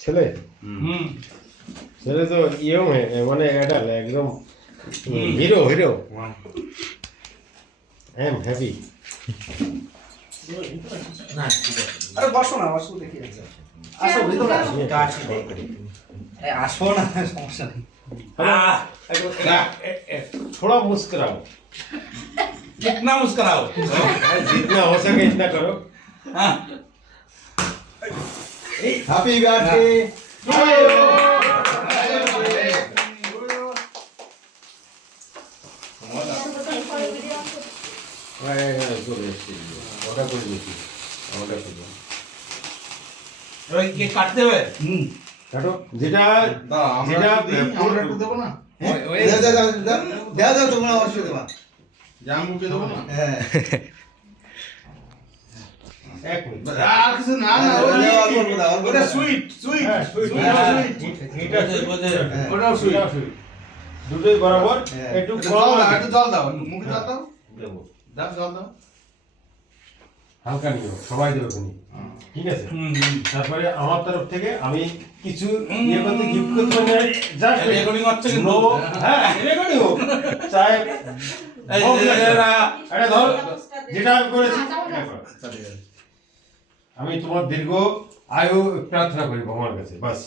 ছেলে ছেলে তো ইয়েও মানে অ্যাডাল একদম hero hero. I am happy. আরে বসো না, বসো দেখি আসো ভিতরে আসো। আসো না, সমস্যা নেই। थोड़ा मुस्कुराओ, कितना मुस्कुराओ। जितना हो सके इतना करो। हैप्पी बर्थडे ये काटते हुए কাটো যেটা যেটা আমরা একটু দেবো না? দাও তোমরা অবশ্যই দেবা। জাম মুখে দেবো না? হ্যাঁ এক মিনিট আর কিছু না না, ওটা সুইট সুইট হ্যাঁ সুইট এটা হ্যাঁ। ওটাও সুইট। দুটোই বরাবর হ্যাঁ। একটু একটু কম জল দাও, আছে। একটু জল দাও, মুখে জল দাও, দেবো দাও জল দাও। হালকা নিও, সবাই দেবে তুমি, ঠিক আছে? তারপরে আমার তরফ থেকে আমি কিছু ইয়ে করতে গিফট করতে পারি জাস্ট রেকর্ডিং হচ্ছে কিন্তু। নো হ্যাঁ রেকর্ডিং হোক চাই আরে ধর যেটা আমি করেছি আমি তোমার দীর্ঘ আয়ু প্রার্থনা করি ভগবানের কাছে বাস।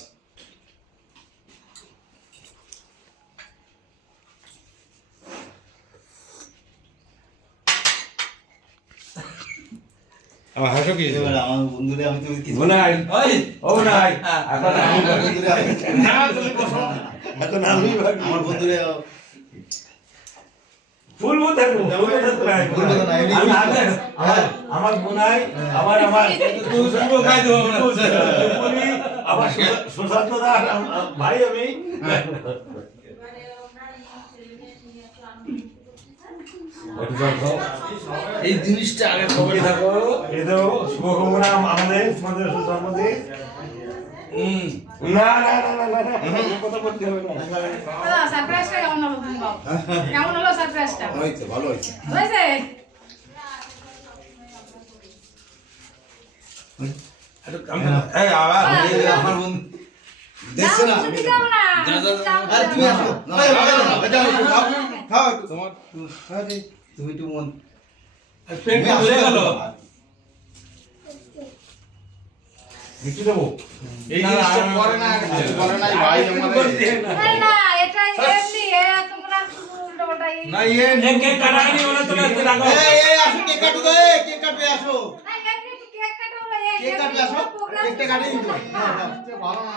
আমার হাসো কি এবার আমার বন্ধুরে আমি তো কিছু মনাই ওই ও নাই এখন আমি বন্ধুরে না তুমি বসো এখন আমি আমার বন্ধুরে ফুল মতো থাকবো ফুল মতো না, এমনি আমি full আগে আমার মনাই আমার তুই শুনবো খাই দেবো আমরা। বলি আমার সুশান্ত দা ভাই আমি এই জিনিসটা আগে খবর থাকো এই তো শুভকামনা আমাদের তোমাদের জন্মদিন। না না না না না কথা বলতে হবে না। সারপ্রাইজটা কেমন হলো তুমি বাবু? কেমন হলো সারপ্রাইজটা? হয়েছে ভালো হয়েছে। হয়েছে? এই আবার আমার বন্ধু দেখছো না? তুমি যাও না। আরে তুমি আসো। খাও একটু। তোমার তুমি একটু মন পেট ভরে গেল। একটু দেবো এই জিনিসটা করে না, করে নাই ভাই আমাদের। আরে না, এটা এমনি তোমরা উল্টোপাল্টা না ये কেক কাটানি ওনা তো রাখো। এই আসো কেক কাটু গো, কেক কাটবে আসো। কেক কাটা হলো কেক কাটবে আসো। কেকটা কাটি দিও। ভালো না।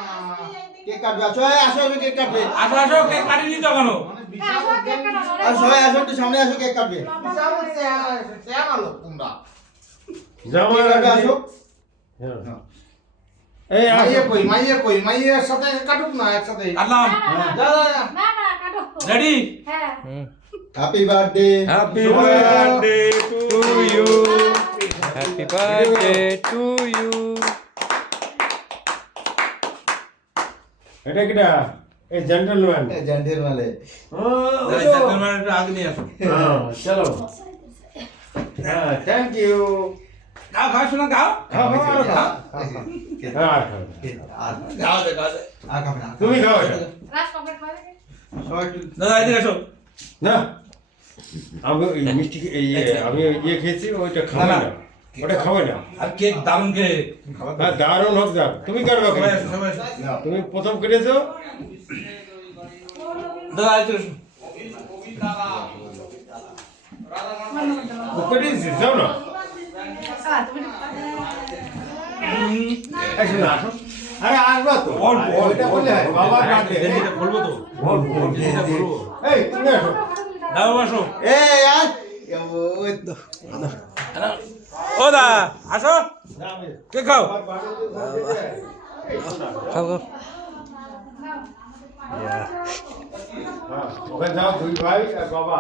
কেক কাটবে আসো, এই আসো আমি কেক কাটবে। আসো আসো কেক কাটি নিতে কেন? মানে বিশাল আর সবাই আসো একটু সামনে আসো কেক কাটবে। বিশাল চেহারা লোক তোমরা। জামা কেক কাটবে আসো। এই মাইয়ের সাথে কাটুক না একসাথে। কাটলাম। যা যা যা। না না কাটো। রেডি? হ্যাঁ। Happy birthday. Happy birthday to you. Happy birthday to you. এটা কিটা এই জেন্টলম্যান জেন্টেল মানে আগে নিয়ে আসো। চলো হ্যাঁ থ্যাংক ইউ খাও খাও শোনা খাও। খাও খাও খাও আর খাও দে খাও দে। আর খাবে না। তুমি খাও এটা রাজ কমপ্লিট করে দে। সবাই একটু দাদা এদিকে আসো। না আমি ওই মিষ্টি আমি ইয়ে খেয়েছি ওইটা খাবে না ওটা খাবে না আর কেক দারুন কেক। হ্যাঁ দারুণ হোক দাও তুমি করবে সবাই আসো, সবাই আসো। তুমি প্রথম কেটেছো দাদা এদিকে আসো। কেটে দিচ্ছিস যাও না তুমি একটু না আসো আরে আসবা তো ওইটা বললে হয় বাবার বার্থডে এটা বলবো তো। এটা বলবো। এই তুমি আসো দাও আসো। এই আর ওই তো ও দা আসো কেক খাও। খাও খাও। ওখানে যাও দুই ভাই আর বাবা